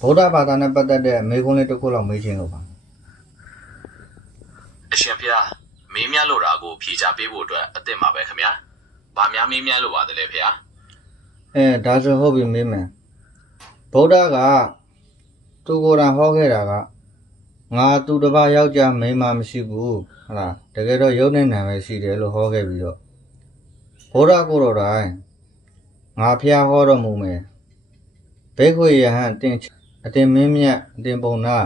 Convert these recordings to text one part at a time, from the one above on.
ဗုဒ္ဓဘာသာနဲ့ပတ်သက်တဲ့မေးခွန်းလေးတစ်ခုလောက်မေးချင်လို့ပါအရှင်ဖျားမေးမြန်းလို့တာကိုဖြေချပေးဖို့အတွက်အသင့်ပါပဲခင်ဗျာ။ဘာများမေးမြန်းလို့ပါသလဲဖျား။ဒါဆိုဟုတ်ပြီမေးမယ်။ဗုဒ္ဓကသူကိုယ်တိုင်ဟောခဲ့တာကငါသူတစ်ပါးယောက်ျားမိန်းမမရှိဘူးဟုတ်လားတကယ်တော့ယုတ်နဲ့နာပဲရှိတယ်လို့ဟောခဲ့ပြီးတော့ဗုဒ္ဓကိုယ်တော်တိုင်ငါဖျားဟောတော်မူမယ်ဘိက္ခုယဟန်အတင်မင်းမြတ်အတင်ပုံနာ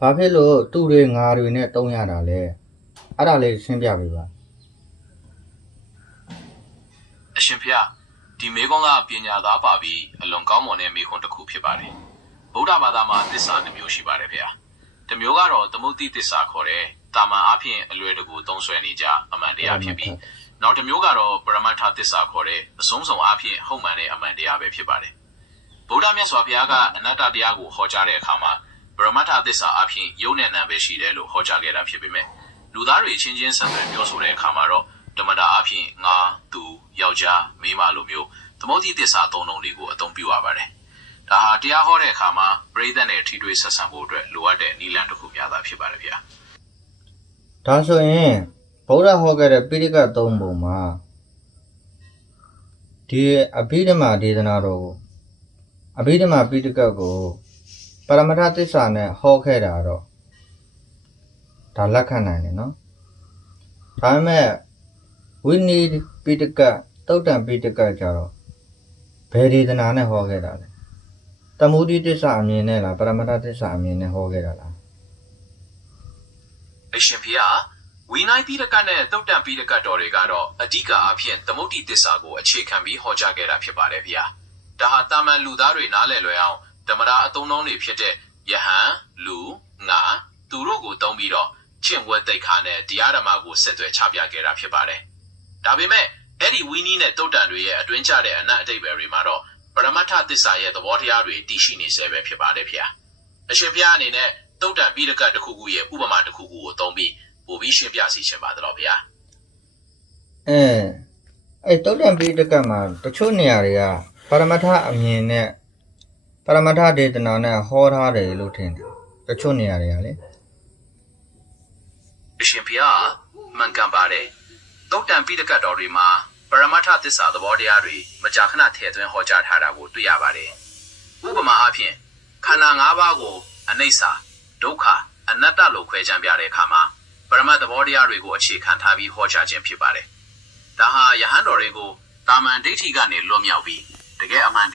ဘာဖြစ်လို့သူ့တွေငါတွေနဲ့တုံးရတာလဲအဲ့ဒါလေးရှင်းပြပေးပါအရှင်ဖျားဒီမေကွန်းကပညာသားပါပြီးအလွန်ကောင်းမွန်တဲ့မေခွန်းတစ်ခုဖြစ်ပါတယ်ဗုဒ္ဓဘာသာမှာသစ္စာတစ်မျိုးရှိပါတယ်ဖျားတစ်မျိုးကတော့သမုဒ္ဒိသစ္စာခေါ်တဲ့တာမန်အားဖြင့်အလွယ်တကူသုံးဆွဲနေကြအမှန်တရားဖြစ်ပြီးနောက်တစ်မျိုးကတော့ပရမတ္ထသစ္စာခေါ်တဲ့အဆုံးစုံအားဖြင့်ဟုတ်မှန်တဲ့အမှန်တရားပဲဖြစ်ပါတယ်ဗုဒ္ဓမြတ်စွာဘုရားကအနတ္တတရားကိုဟောကြားတဲ့အခါမှာပရမတ္ထသစ္စာအဖြစ်ယုံနဲ့နံပဲရှိတယ်လို့ဟောကြားခဲ့တာဖြစ်ပေမဲ့လူသားတွေချင်းချင်းဆက်သွယ်ပြောဆိုတဲ့အခါမှာတော့ဓမ္မတာအဖြစ်ငါသူယောက်ျားမိန်းမလိုမျိုးသမုဒ္ဒိသစ္စာသုံးလုံးတွေကိုအသုံးပြုရပါတယ်။ဒါဟာတရားဟောတဲ့အခါမှာပရိသတ်နဲ့ထိတွေ့ဆက်ဆံဖို့အတွက်လိုအပ်တဲ့နည်းလမ်းတစ်ခုများသာဖြစ်ပါတယ်ဗျာ။ဒါဆိုရင်ဗုဒ္ဓဟောခဲ့တဲ့ပိဋကတ်သုံးပုံမှာဒီအဘိဓမ္မာဒေသနာတော်ကိုအဘိဓမ္မာပိဋကတ်ကိုပရမတ္ထသစ္စာနဲ့ဟောခဲ့တာတော့ဒါလက်ခံနိုင်တယ်နော်ဒါပေမဲ့ဝိနည်းပိဋကတ်သုတ်တံပိဋကတ်ကြတော့ဘယ်ဒေသနာနဲ့ဟောခဲ့တာလဲသမုဒိသစ္စာအမြင်နဲ့လားပရမတ္ထသစ္စာအမြင်နဲ့ဟောခဲ့တာလားအရှင်ဖျားဝိနည်းပိဋကတ်နဲ့သုတ်တံပိဋကတ်တော်တွေကတော့အဓိကအဖြစ်သမုဒိသစ္စာကိုအခြေခံပြီးဟောကြားခဲ့တာဖြစ်ပါတယ်ဗျာဒါဟာတာမန်လူသားတွေနားလည်လွယ်အောင်ဓမ္မတာအသုံးနှုန်းတွေဖြစ်တဲ့ယဟန်လူငါသူတို့ကိုသုံးပြီးတော့ကျင့်ဝတ်သိက္ခာနဲ့တရားဓမ္မကိုဆက်သွယ်ချပြခဲ့တာဖြစ်ပါတယ်ဒါပေမဲ့အဲ့ဒီဝိနည်းနဲ့သုတ်တံတွေရဲ့အတွင်းကျတဲ့အနတ်အတိတ်ပဲတွေမှာတော့ပရမတ္ထသစ္စာရဲ့သဘောတရားတွေတည်ရှိနေဆဲပဲဖြစ်ပါတယ်ဗျာအရှင်ဘုရားအနေနဲ့သုတ်တံပိဋကတ်တစ်ခုခုရဲ့ဥပမာတစ်ခုခုကိုသုံးပြီးပို့ပြီးရှင်းပြစီချင်ပါတော့ဗျာအဲ့သုတ်တံပိဋကတ်မှာတချို့နေရာတွေကပရမတ္ထအမြင်နဲ့ပရမတ္ထဒေသနာနဲ့ဟောထားတယ်လို့ထင်တယ်တချို့နေရာတွေကလေအရှင်ဘုရားမှန်ကန်ပါတယ်သုတ်တံပိဋကတ်တော်တွေမှာပရမတ္ထသစ္စာသဘောတရားတွေမကြာခဏထည့်သွင်းဟောကြားထားတာကိုတွေ့ရပါတယ်ဥပမာအားဖြင့်ခန္ဓာ၅ပါးကိုအနိစ္စဒုက္ခအနတ္တလို့ခွဲခြားပြတဲ့အခါမှာပရမတ်သဘောတရားတွေကိုအခြေခံထားပြီးဟောကြားခြင်းဖြစ်ပါတယ်ဒါဟာယဟန်တော်တွေကိုတာမန်ဒိဋ္ဌိကနေလွတ်မြောက်ပြီးတကယ်အမှန်